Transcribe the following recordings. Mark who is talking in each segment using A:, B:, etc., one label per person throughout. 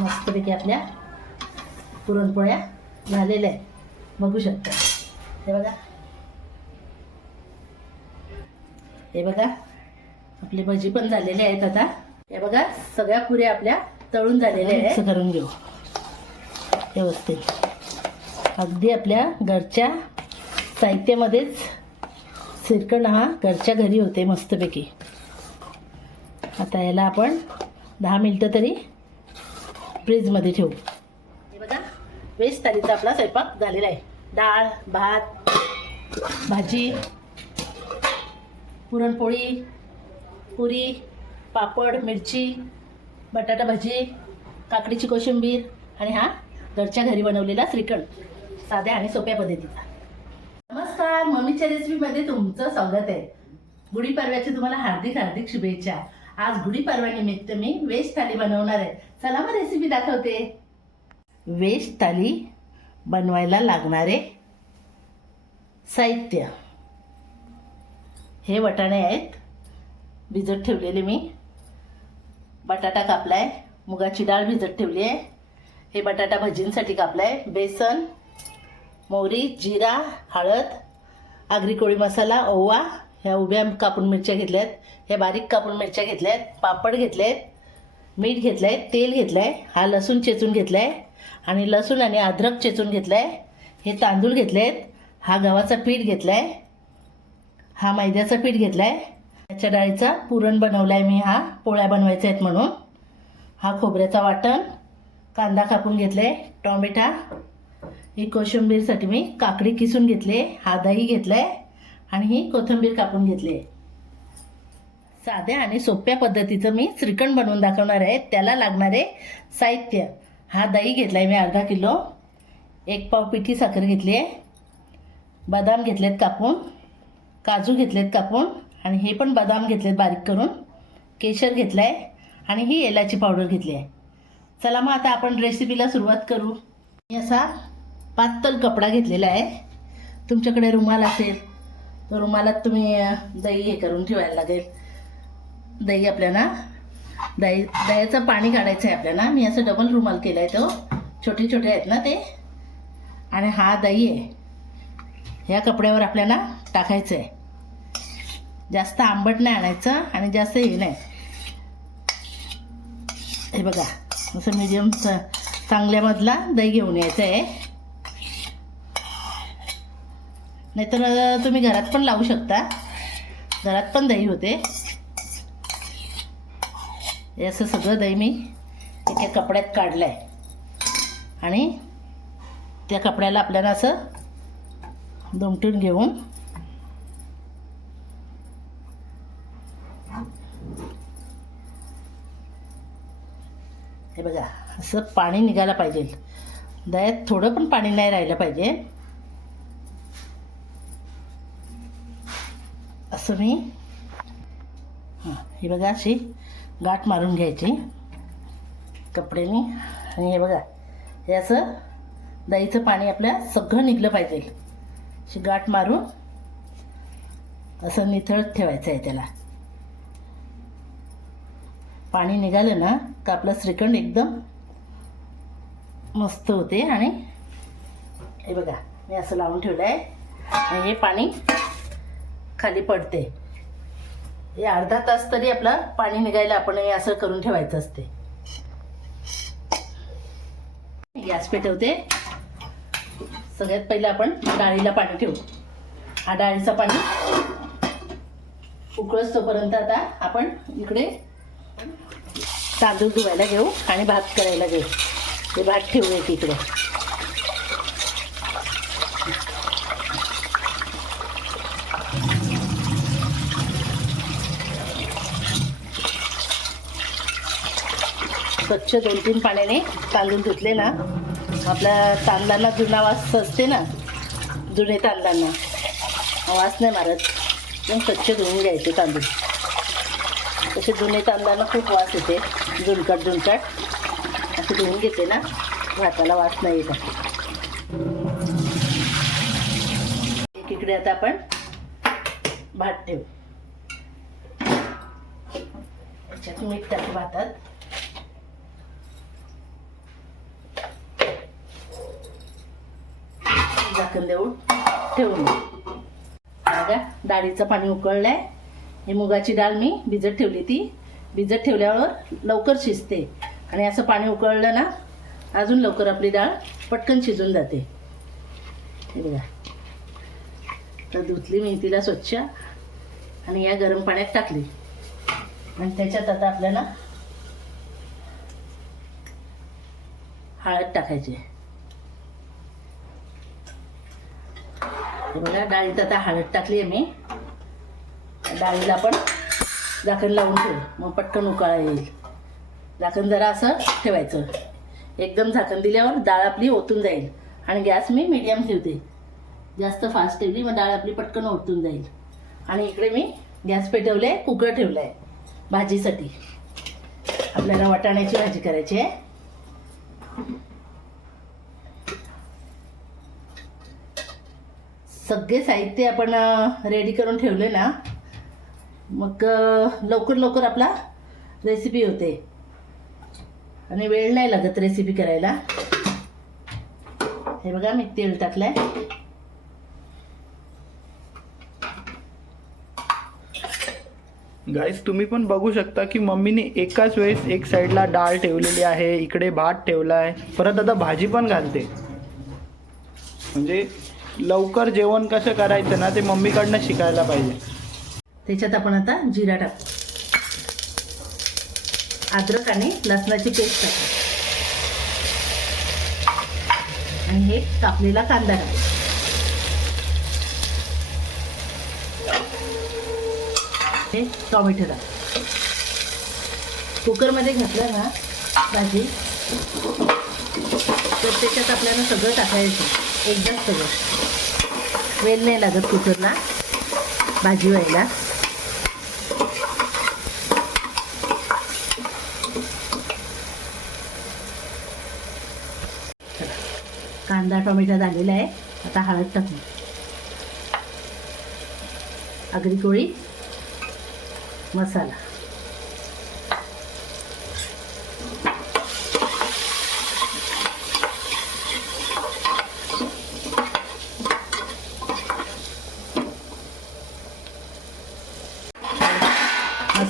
A: मस्तपैकी आपल्या पुरणपोळ्या झालेल्या आहेत. बघू शकता. हे बघा. हे बघा. आपली भजी पण झालेली आहेत आता. हे बघा सगळ्या पुऱ्या आपल्या तळून झालेल्या आहेत. करून घेऊ. व्यवस्थित. अगदी आपल्या घरच्या साहित्यामध्येच सिरकण हा घरच्या घरी होते मस्तपैकी आता याला आपण दहा मिनटं तरी फ्रीजमध्ये ठेवू. हे बघा वेज थालीचा आपला स्वयंपाक झालेला आहे. डाळ भात भाजी पुरणपोळी पुरी पापड मिरची बटाटा भजी काकडीची कोशिंबीर आणि हा घरच्या घरी बनवलेला श्रीखंड. साध्या आणि सोप्या पद्धतीचा. नमस्कार मम्मीच्या रेसिपीमध्ये तुमचं स्वागत आहे. गुढीपाडव्याची तुम्हाला हार्दिक हार्दिक शुभेच्छा. आज गुढीपाडव्यानिमित्त मी वेज थाली बनवणार आहे. चला मग रेसिपी दाखवते. वेज थाली बनवायला लागणारे साहित्य. हे वटाणे आहेत. भिजत ठेवलेले मी. बटाटा कापला आहे मुगाची डाळ भिजत ठेवली आहे. हे बटाटा भजींसाठी कापला आहे बेसन मोहरी जिरा हळद आगरी कोळी मसाला ओवा ह्या उभ्या कापून मिरच्या घेतल्यात ह्या बारीक कापून मिरच्या घेतल्यात पापड घेतलेत मीठ घेतलं आहे तेल घेतलं आहे हा लसूण चेचून घेतला आहे आणि लसूण आणि अद्रक चेचून घेतलं आहे हे तांदूळ घेतले आहेत हा गव्हाचा पीठ घेतला आहे हा मैद्याचा पीठ घेतला आहे त्याच्या डाळीचा पुरण बनवला आहे मी हा पोळ्या बनवायच्या आहेत म्हणून. हा खोबऱ्याचा वाटण कांदा कापून घेतला आहे टॉमॅटा ही कोशिंबीरसाठी मी काकडी किसून घेतले हा दही घेतला आहे आणि ही कोथिंबीर कापून घेतली. आहे साध्या आणि सोप्या पद्धतीचं मी श्रीखंड बनवून दाखवणार आहे. त्याला लागणारे साहित्य. हा दही घेतला आहे मी अर्धा किलो. एक पाव पिठी साखर घेतली आहे. बदाम घेतलेत कापून. काजू घेतलेत कापून. आणि हे पण बदाम घेतलेत बारीक करून. केशर घेतला आहे आणि ही एलाची पावडर घेतली आहे. चला मग आता आपण रेसिपीला सुरुवात करू. मी असा पातळ कपडा घेतलेला आहे. तुमच्याकडे रुमाल असेल रुमालात तुम्ही दही हे करून ठेवायला लागेल. दही आपल्याला दही दह्याचं पाणी काढायचं आहे आपल्याला. मी असं डबल रुमाल केला आहे तो. छोटे छोटे आहेत ना ते. आणि हा दही आहे. ह्या कपड्यावर आपल्याला टाकायचं आहे. जास्त आंबट नाही आणायचं आणि जास्त हे नाही. हे बघा असं मीडियम चांगल्यामधला दही घेऊन यायचं आहे. नाहीतर तुम्ही घरात पण लावू शकता. घरात पण दही होते. हे असं सगळं दही मी एका कपड्यात काढलं आहे आणि त्या कपड्याला आपल्याला असं दुमटून घेऊन हे बघा असं पाणी निघायला पाहिजे. दह्यात थोडं पण पाणी नाही राहिलं पाहिजे. असं मी हां हे बघा अशी गाठ मारून घ्यायची कपड्याने. आणि हे बघा हे असं दहीचं पाणी आपल्या सगळं निघलं पाहिजे. अशी गाठ मारून असं निथळत ठेवायचं आहे त्याला. पाणी निघालं ना का आपलं श्रीखंड एकदम मस्त होते. आणि हे बघा मी असं लावून ठेवलं आहे आणि हे पाणी खाली पडते. हे अर्धा तास तरी आपलं पाणी निघायला आपण हे असं करून ठेवायचं असते. गॅस पेटवते. सगळ्यात पहिलं आपण डाळीला पाणी ठेवू. हा डाळीचं पाणी उकळस तोपर्यंत आता आपण इकडे तांदूळ धुवायला घेऊ आणि भात करायला घेऊ. ते भात ठेवू एक इकडे. स्वच्छ दोन तीन पाण्याने तांदूळ धुतले ना आपल्या तांदळांना जुना वास असते ना जुने तांदळांना. वास नाही मारत. पण स्वच्छ धुवून घ्यायचे तांदूळ. तसे जुने तांदळांना खूप वास येते. झुणकट झुणकट असं धुवून घेते ना भाताला वास नाही येत. एकीकडे आता आपण भात ठेवू. त्याच्यात मीठ टाकू भातात. झाकण देऊन ठेवून. बघा डाळीचं पाणी उकळलंय. ही मुगाची डाळ मी भिजत ठेवली ती. भिजत ठेवल्यावर लवकर शिजते. आणि असं पाणी उकळलं ना अजून लवकर आपली डाळ पटकन शिजून जाते. हे बघा. तर धुतली मी तिला स्वच्छ आणि या गरम पाण्यात टाकली. आणि त्याच्यात आता आपल्याला हळद टाकायची बघा डाळीत आता हळद टाकली आहे मी. डाळीला पण झाकण लावून ठेवू. मग पटकन उकाळा येईल. झाकण जरा असं ठेवायचं. एकदम झाकण दिल्यावर डाळ आपली ओतून जाईल. आणि गॅस मी मीडियम ठेवते. जास्त फास्ट ठेवली मग डाळ आपली पटकन ओतून जाईल. आणि इकडे मी गॅस पेटवले आहे कुकर ठेवलं आहे भाजीसाठी. आपल्याला वाटाण्याची भाजी करायची आहे. सगळे साहित्य आपण रेडी करून ठेवले ना मग लवकर लवकर आपला रेसिपी होते. आणि वेळ नाही लागत रेसिपी करायला. हे बघा मी तेल टाकलंय.
B: गाईस तुम्ही पण बघू शकता की मम्मीने एकाच वेळेस एक साईडला डाळ ठेवलेली आहे इकडे भात ठेवला आहे परत आता भाजी पण घालते. म्हणजे लवकर जेवण कसं करायचं ना ते मम्मीकडनं शिकायला पाहिजे.
A: त्याच्यात आपण आता जिरा टाकू. अद्रक आणि लसणाची पेस्ट टाकू. आणि हे कापलेला कांदा टाकू. हे टॉमॅटो टाकू. कुकरमध्ये घातलं ना भाजी तर त्याच्यात आपल्याला सगळं टाकायचं. एकदम सगळं वेल नाही लागत कुकरला भाजी व्हायला. कांदा टोमॅटो झालेला आहे. आता हळद टाकू. आगरी कोळी मसाला.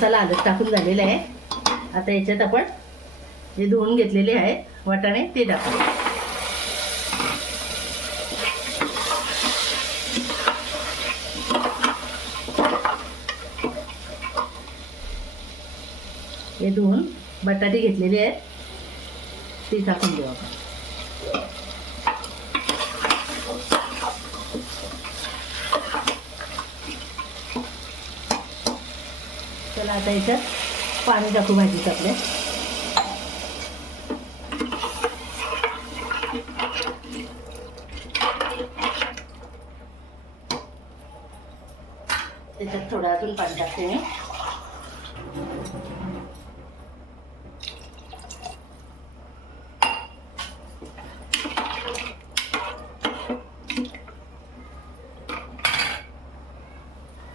A: मसाला हळद टाकून झालेला आहे. आता याच्यात आपण जे धुवून घेतलेले आहे वाटाणे ते टाकू. हे धुवून बटाटे घेतलेले आहेत ते टाकून देऊ आपण. चला आता याच्यात पाणी टाकू भाजीत आपल्या. त्याच्यात थोडं अजून पाणी टाकते मी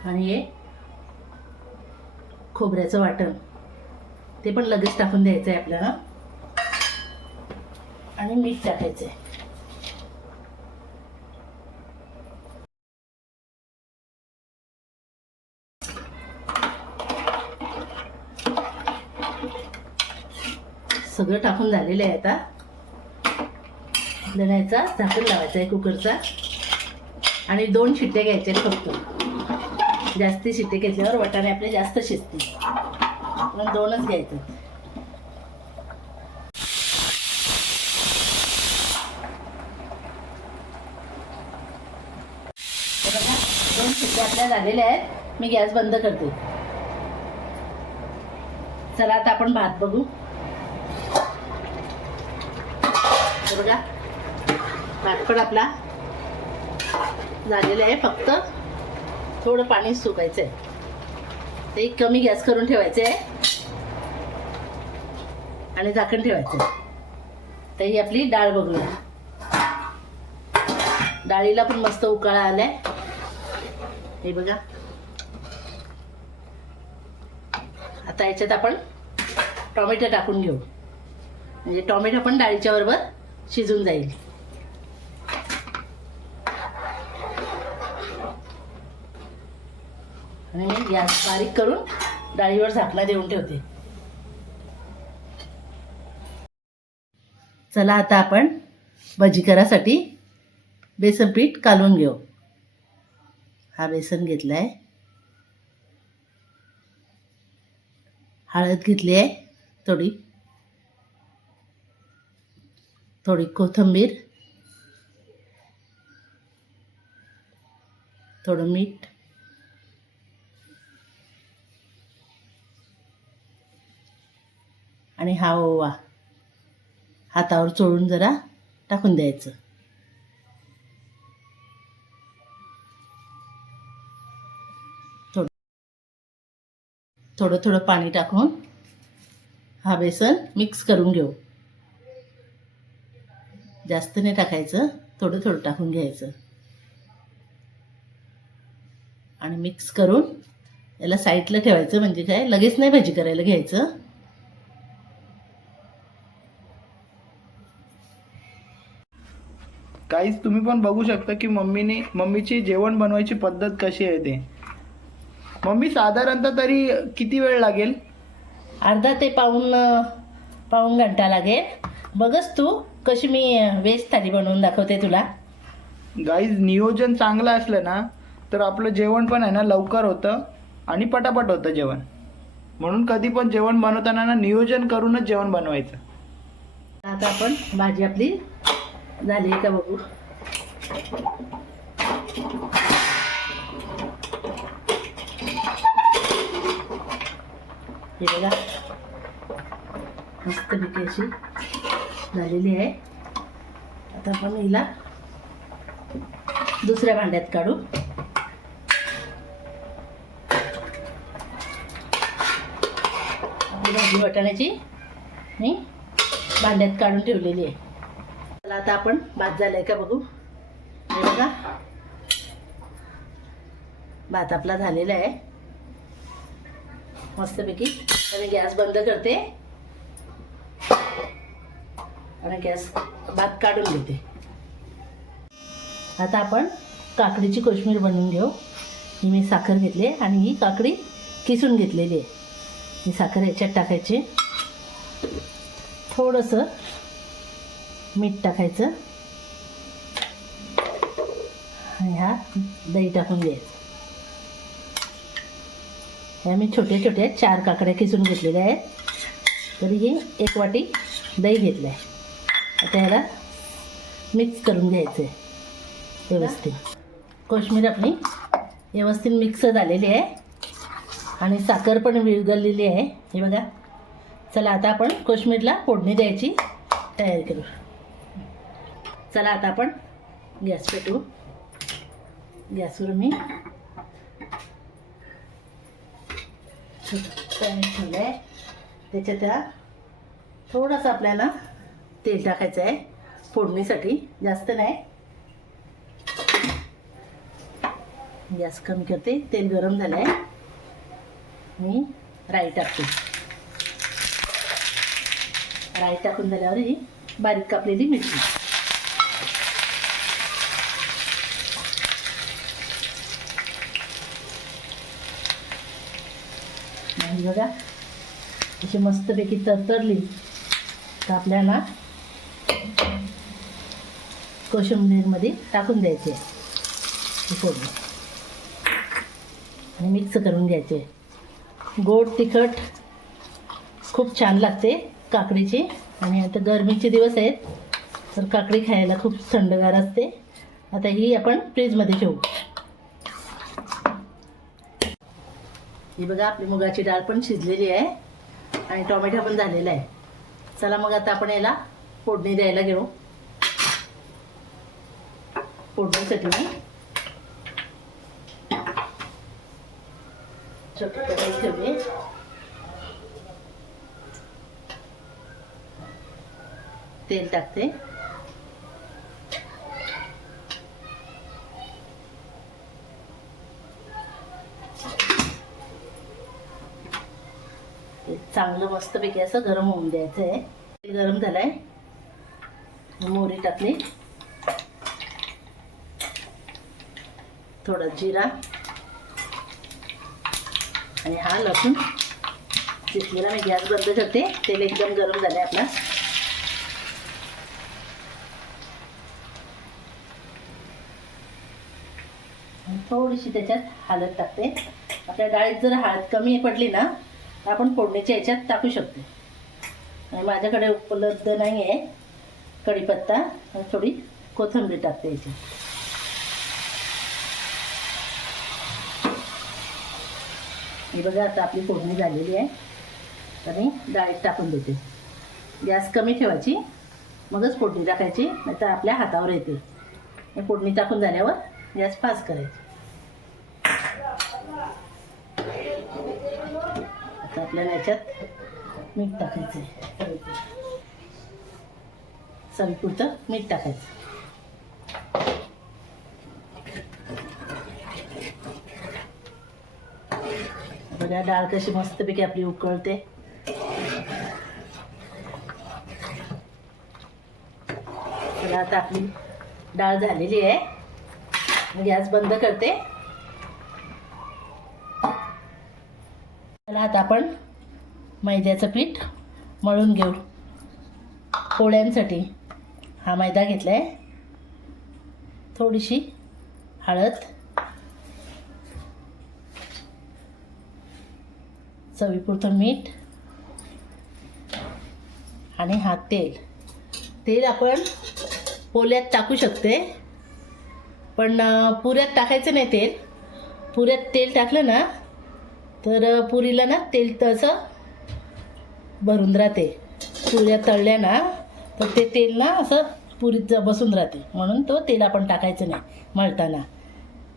A: आणि हे खोबऱ्याचं वाटण ते पण लगेच टाकून द्यायचं आहे आपल्याला. आणि मीठ टाकायचं आहे सगळं टाकून झालेलं आहे आता. आपल्याला याचा झाकण लावायचा आहे कुकरचा. आणि दोन शिट्ट्या घ्यायच्या आहेत फक्त. जास्ती शिट्टे घेतल्यावर वाटाणे आपले जास्त शिजतील. पण दोनच घ्यायचे. दोन शिट्टे आपल्या झालेल्या आहेत. मी गॅस बंद करते. चला आता आपण भात बघू. बघा भात पण आपला झालेला आहे फक्त. थोडं पाणी सुकायचं आहे ते कमी गॅस करून ठेवायचं आहे आणि झाकण ठेवायचं आहे तर ही आपली डाळ बघूया. डाळीला पण मस्त उकाळा आलाय. हे बघा. आता याच्यात आपण टॉमॅटो टाकून घेऊ. म्हणजे टॉमॅटो पण डाळीच्या बरोबर शिजून जाईल. आणि गॅस बारीक करून डाळीवर झाकला देऊन ठेवते. चला आता आपण भजी करासाठी बेसन पीठ कालवून घेऊ. हा बेसन घेतला आहे हळद घेतली आहे थोडी. थोडी कोथिंबीर. थोडं मीठ. आणि हा ओवा हातावर चोळून जरा टाकून द्यायचं. थोडं थोडं थोडं पाणी टाकून हा बेसन मिक्स करून घेऊ. जास्त नाही टाकायचं थोडं थोडं टाकून घ्यायचं. आणि मिक्स करून याला साईडला ठेवायचं म्हणजे काय लगेच नाही भाजी करायला घ्यायचं.
B: काहीच तुम्ही पण बघू शकता की मम्मीने मम्मीची जेवण बनवायची पद्धत कशी आहे ते. मम्मी साधारणतः तरी किती वेळ लागेल?
A: अर्धा ते पाऊन पाऊन घंटा लागेल. बघच तू कशी मी वेज थाली बनवून दाखवते तुला.
B: गाईज नियोजन चांगलं असलं ना तर आपलं जेवण पण आहे ना लवकर होतं आणि पटापट होतं जेवण. म्हणून कधी पण जेवण बनवताना ना नियोजन करूनच जेवण बनवायचं.
A: आता आपण भाजी आपली झाली का बघू हे बघा मस्त अशी झालेली आहे आता आपण हिला दुसऱ्या भांड्यात काढू भाजी वाटाण्याची मी भांड्यात काढून ठेवलेली आहे चला आता आपण भात झालाय का बघू? बघा. भात आपला झालेला आहे. मस्तपैकी. आणि गॅस बंद करते. आणि गॅस भात काढून घेते. आता आपण काकडीची कोशिंबीर बनवून घेऊ. ही मी साखर घेतली आहे आणि ही काकडी किसून घेतलेली आहे. ही साखर याच्यात टाकायची. थोडंसं मीठ टाकायचं. आणि हा दही टाकून द्यायचं ह्या मी छोट्या छोट्या चार काकड्या किसून घेतलेल्या आहेत. तरी ही एक वाटी दही घेतलं आहे आता ह्याला मिक्स करून घ्यायचं आहे व्यवस्थित. कोशमीर आपली व्यवस्थित मिक्स झालेली आहे. आणि साखर पण विरघळलेली आहे. हे बघा. चला आता आपण कोशमीरला फोडणी द्यायची तयारी करू. चला आता आपण गॅस पेटवू. गॅसवर मी पॅन ठेवलं आहे त्याच्यात त्या थोडंसं आपल्याला तेल टाकायचं आहे फोडणीसाठी. जास्त नाही. गॅस कमी करते. तेल गरम झालं आहे मी राई टाकते. राई टाकून झाल्यावर ही बारीक कापलेली मिरची. आणि बघा. अशी मस्तपैकी तरतरली. तर आपल्याला कोशिंबीरमध्ये टाकून द्यायचे. फोडणी. आणि मिक्स करून घ्यायचे. गोड तिखट खूप छान लागते काकडीची. आणि आता गरमीचे दिवस आहेत तर काकडी खायला खूप थंडगार असते. आता ही आपण फ्रीजमध्ये ठेवू. ही बघा आपली मुगाची डाळ पण शिजलेली आहे आणि टोमॅटो पण झालेला आहे. चला मग आता आपण याला फोडणी द्यायला घेऊ. फोडणीसाठी मी छोटी कढई ठेवली. तेल टाकते. चांगलं मस्तपैकी असं गरम होऊन द्यायचं आहे तेल गरम झालं आहे मोहरी टाकली. थोडा जिरा. आणि हा लसूण. चिचलेला मी गॅस बंद करते. तेल एकदम गरम झालं आपला. थोडीशी त्याच्यात हळद टाकते. आपल्या डाळीत जर हळद कमी पडली ना आपण फोडणीच्या याच्यात टाकू शकतो. आणि माझ्याकडे उपलब्ध नाही आहे कढीपत्ता. आणि थोडी कोथिंबीर टाकते याच्यात. ही बघा आता आपली फोडणी झालेली आहे. आणि डाळीत टाकून देते. गॅस कमी ठेवायची मगच फोडणी टाकायची नाही तर आपल्या हातावर येते. फोडणी टाकून झाल्यावर गॅस फास्ट करायची. आपल्याला याच्यात मीठ टाकायचं आहे चवीपुरतं मीठ टाकायचं. बघा डाळ कशी मस्तपैकी आपली उकळते. आता आपली डाळ झालेली आहे. गॅस बंद करते. आता आपण मैद्याचं पीठ मळून घेऊ. पोळ्यांसाठी हा मैदा घेतला आहे थोडीशी हळद चवीपुरतं मीठ आणि हा तेल. तेल आपण पोल्यात टाकू शकते पण पुऱ्यात टाकायचं नाही तेल. पुऱ्यात तेल टाकलं ना तर पुरीला ना तेल तसं भरून राहते. पुऱ्या तळल्या ना तर ते तेल ना असं पुरीत बसून राहते. म्हणून तो तेल आपण टाकायचं नाही मळताना.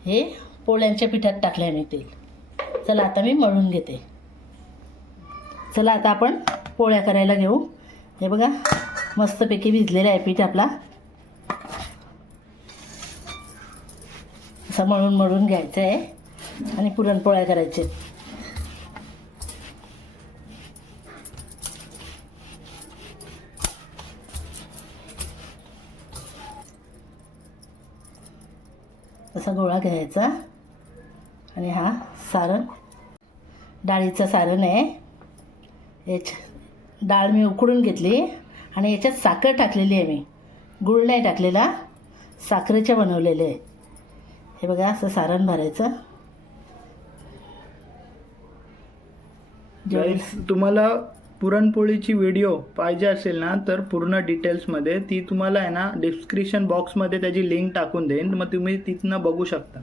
A: हे पोळ्यांच्या पिठात टाकलं आहे मी तेल. चला आता मी मळून घेते. चला आता आपण पोळ्या करायला घेऊ. हे बघा मस्तपैकी भिजलेला आहे पीठ आपला. असं मळून मळून घ्यायचं आहे आणि पुरणपोळ्या करायचे. असा गोळा घ्यायचा. आणि हा सारण डाळीचं सारण आहे. याच डाळ मी उकडून घेतली आणि याच्यात साखर टाकलेली आहे मी. गुळ नाही टाकलेला साखरेच्या बनवलेले आहे. हे बघा असं सारण भरायचं.
B: तुम्हाला पुरणपोळीची व्हिडिओ पाहिजे असेल ना तर पूर्ण डिटेल्समध्ये ती तुम्हाला आहे ना डिस्क्रिप्शन बॉक्समध्ये त्याची लिंक टाकून देईन. मग तुम्ही तिथनं बघू शकता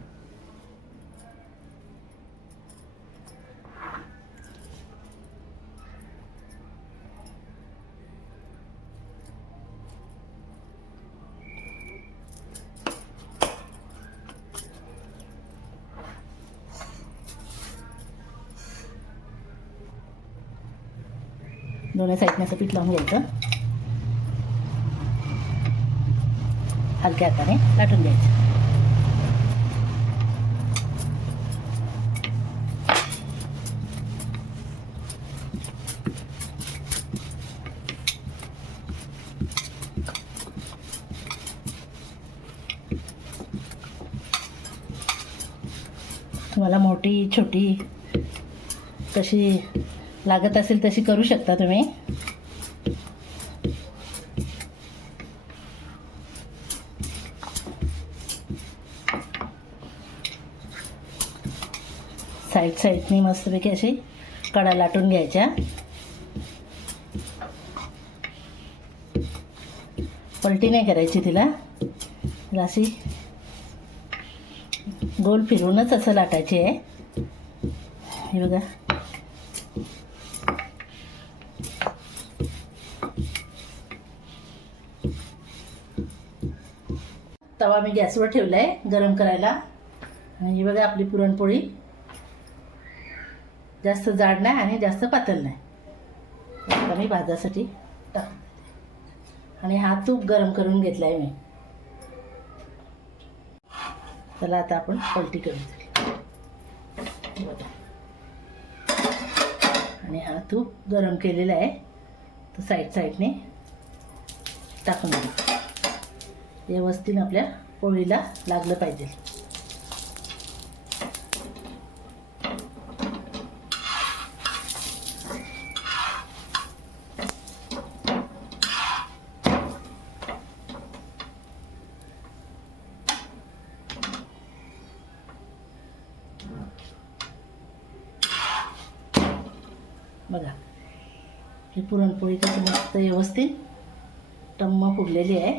A: दोन्ही साईडने असं पीठ लावून घ्यायचं. हलक्या हाताने लाटून घ्यायचं. तुम्हाला मोठी छोटी कशी लागत असेल तशी करू शकता तुम्ही साईड साईडनी मस्तपैकी अशी कडा लाटून घ्यायच्या. पलटी नाही करायची तिला. अशी गोल फिरवूनच असं लाटायची आहे. हे बघा. तवा मी गॅसवर ठेवला आहे गरम करायला. आणि ही बघा आपली पुरणपोळी. जास्त जाड नाही आणि जास्त पातळ नाही. आता मी भाजासाठी आणि हा तूप गरम करून घेतला आहे मी. चला आता आपण पलटी करू. बघा. आणि हा तूप गरम केलेला आहे. तो साईड साईडने टाकून देऊ. व्यवस्थित आपल्या पोळीला लागलं पाहिजे. बघा. ही पुरणपोळी कशी मस्त व्यवस्थित टम्म फुगलेली आहे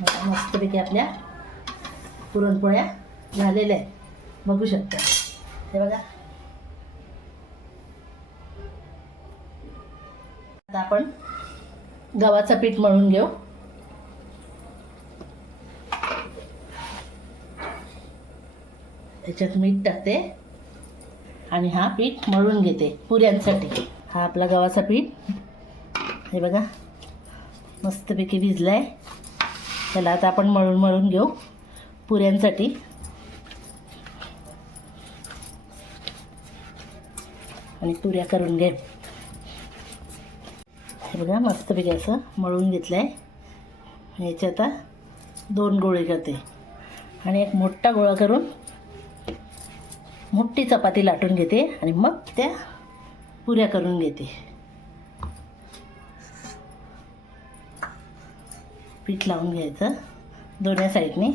A: बघा, मस्तपैकी आपल्या पुरणपोळ्या झालेल्या आहेत बघू शकता. हे बघा. आता आपण गव्हाचं पीठ मळून घेऊ. त्याच्यात मीठ टाकते. आणि हा पीठ मळून घेते पुऱ्यांसाठी. हा आपला गव्हाचा पीठ. हे बघा. मस्तपैकी भिजलाय. त्याला आता आपण मळून मळून घेऊ पुऱ्यांसाठी. आणि पुऱ्या करून घे. हे बघा मस्तपैकी असं मळून घेतलं आहे याचे आता दोन गोळे करते. आणि एक मोठा गोळा करून मोठी चपाती लाटून घेते आणि मग त्या पुऱ्या करून घेते. पीठ लावून घ्यायचं दोन्ही साईडने.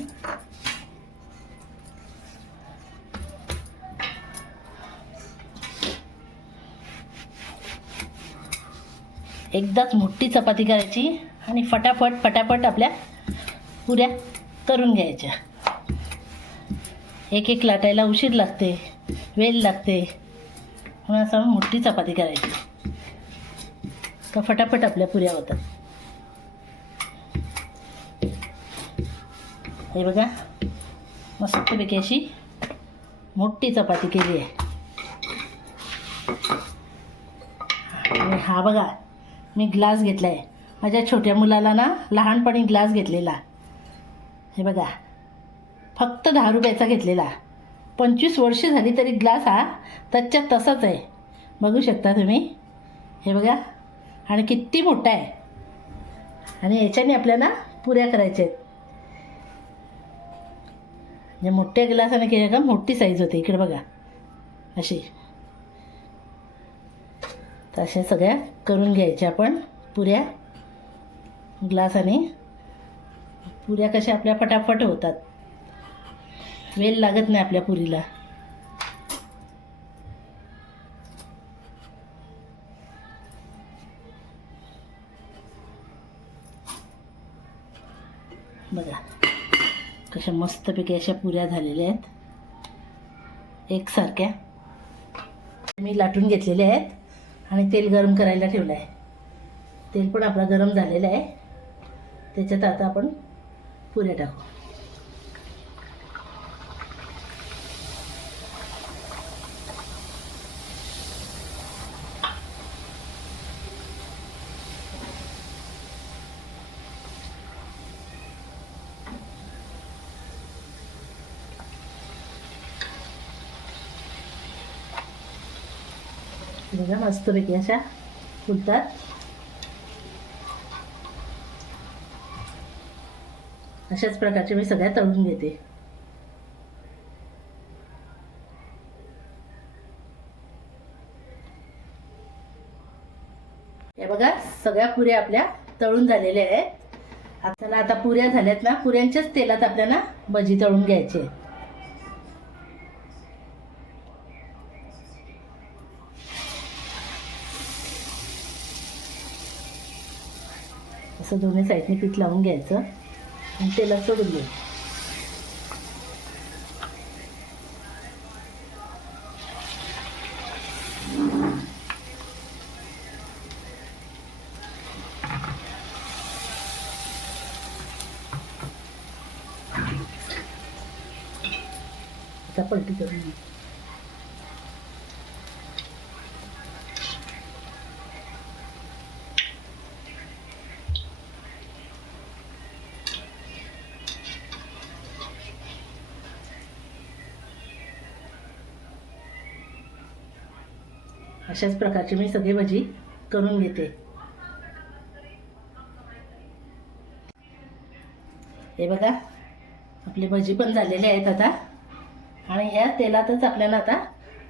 A: एकदाच मोठी चपाती करायची आणि फटाफट फटाफट आपल्या पुऱ्या करून घ्यायच्या. एक एक लाटायला उशीर लागते वेल लागते. म्हणून असं मोठी चपाती करायची. का फटाफट आपल्या पुऱ्या होतात. हे बघा मस्तपैकी अशी मोठी चपाती केली आहे. आणि हा बघा मी ग्लास घेतला आहे माझ्या छोट्या मुलाला ना लहानपणी ग्लास घेतलेला. हे बघा. फक्त दहा रुपयाचा घेतलेला. पंचवीस वर्ष झाली तरी ग्लास हा त्याच्यात तसाच आहे. बघू शकता तुम्ही? हे बघा. आणि किती मोठा आहे. आणि याच्याने आपल्याला पुऱ्या करायच्या आहेत. म्हणजे मोठ्या ग्लासाने केल्या का मोठी साईज होते. इकडे बघा. अशी. तर अशा सगळ्या करून घ्यायच्या आपण पुऱ्या ग्लासाने पुऱ्या कशा आपल्या फटाफट होतात. वेल लागत नाही आपल्या पुरीला. बघा कशा मस्तपैकी अशा पुऱ्या झालेल्या आहेत. एकसारख्या. मी लाटून घेतलेल्या आहेत. आणि तेल गरम करायला ठेवलं आहे तेल पण आपला गरम झालेलं आहे. त्याच्यात आता आपण पुऱ्या टाकू बघा मस्तपैकी अशा फुलतात अशाच प्रकारचे मी सगळ्या तळून घेते. हे बघा सगळ्या पुऱ्या आपल्या तळून झालेल्या आहेत. आपल्याला आता पुऱ्या झाल्यात ना पुऱ्यांच्याच तेलात आपल्याला भजी तळून घ्यायची असं दोन्ही साईडने पीठ लावून घ्यायचं. आणि तेलात सोडून घ्यायचं आता पलटी करून अशाच प्रकारची मी सगळी भजी करून घेते. हे बघा आपली भजी पण झालेली आहेत आता. आणि ह्या तेलातच आपल्याला आता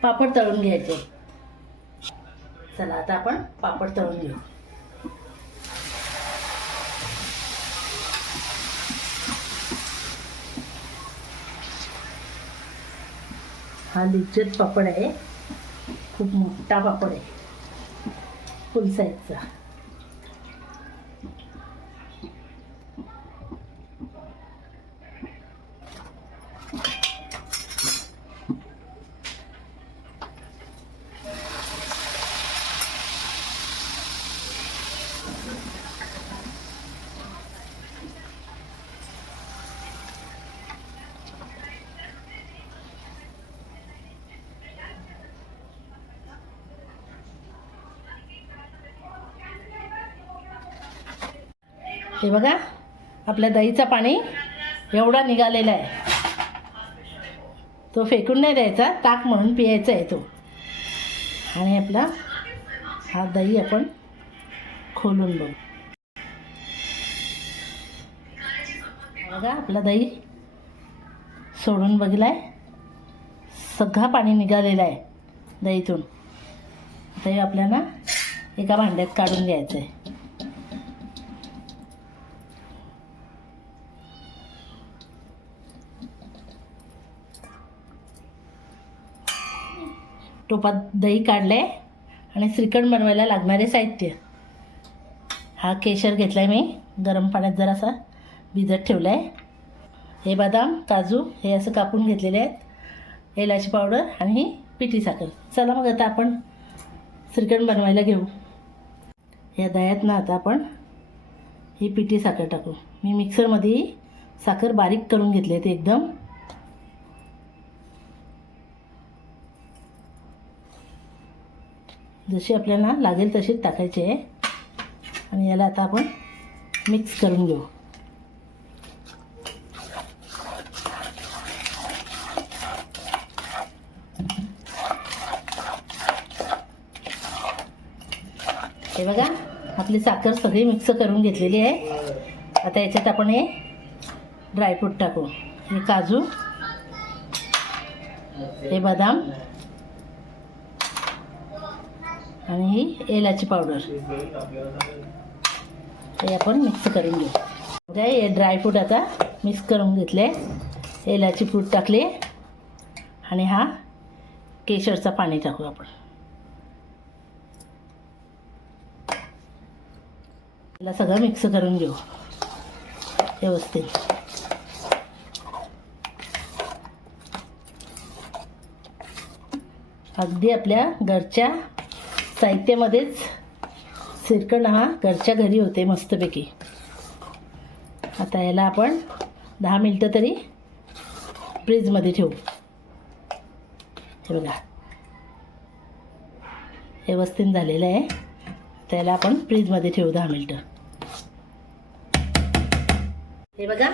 A: पापड तळून घ्यायचे. चला आता आपण पापड तळून घेऊ. हा लिज्जत पापड आहे. खूप मोठा पापड आहे. फुल साईजचा हे बघा आपल्या दहीचं पाणी एवढा निघालेला आहे. तो फेकून नाही द्यायचा ताक म्हणून पियायचा आहे तो. आणि आपला हा दही आपण खोलून बघू. बघा आपला दही सोडून बघितला आहे सगळा पाणी निघालेला आहे दहीतून. दही आपल्याला एका भांड्यात काढून घ्यायचं आहे टोपात दही काढलं आहे आणि श्रीखंड बनवायला लागणारे साहित्य. हा केशर घेतला आहे मी गरम पाण्यात जरासा भिजत ठेवला आहे हे बदाम काजू हे असं कापून घेतलेले आहेत. एलाची पावडर आणि ही पिठी साखर. चला मग आता आपण श्रीखंड बनवायला घेऊ. या दह्यात ना आता आपण ही पिठी साखर टाकू. मी मिक्सरमध्ये साखर बारीक करून घेतली आहे ते एकदम. जशी आपल्याला लागेल तशीच टाकायची आहे. आणि याला आता आपण मिक्स करून घेऊ. हे बघा आपली साखर सगळी मिक्स करून घेतलेली आहे. आता याच्यात आपण हे ड्रायफ्रूट टाकू. हे काजू हे बदाम आणि ही एलाची पावडर. हे आपण मिक्स करून घेऊ. बघा हे ड्रायफ्रूट आता मिक्स करून घेतले. एलाची फ्रूट टाकले. आणि हा केशरचा पाणी टाकू आपण. याला सगळं मिक्स करून घेऊ. व्यवस्थित. अगदी आपल्या घरच्या साहित्यामध्येच सिरकण हा घरच्या घरी होते मस्तपैकी. आता याला आपण दहा मिनटं तरी फ्रीजमध्ये ठेवू. हे बघा. व्यवस्थित झालेलं आहे. त्याला आपण फ्रीजमध्ये ठेवू दहा मिनटं. हे बघा.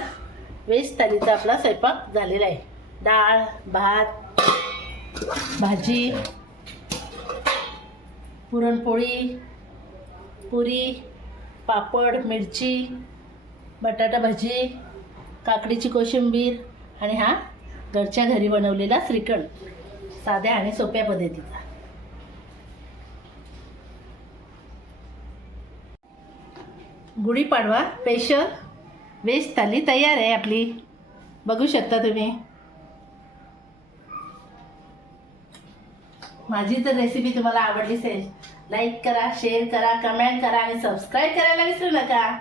A: वेज थालीचा आपला स्वयंपाक झालेला आहे. डाळ भात भाजी पुरणपोळी पुरी पापड मिरची बटाटा भजी काकडीची कोशिंबीर आणि हा घरच्या घरी बनवलेला श्रीखंड. साध्या आणि सोप्या पद्धतीचा. गुढीपाडवा स्पेशल वेज थाली तयार आहे आपली. बघू शकता तुम्ही. माझी जर रेसिपी तुम्हाला आवडली असेल. लाईक करा शेअर करा कमेंट करा आणि सबस्क्राईब करायला विसरू नका.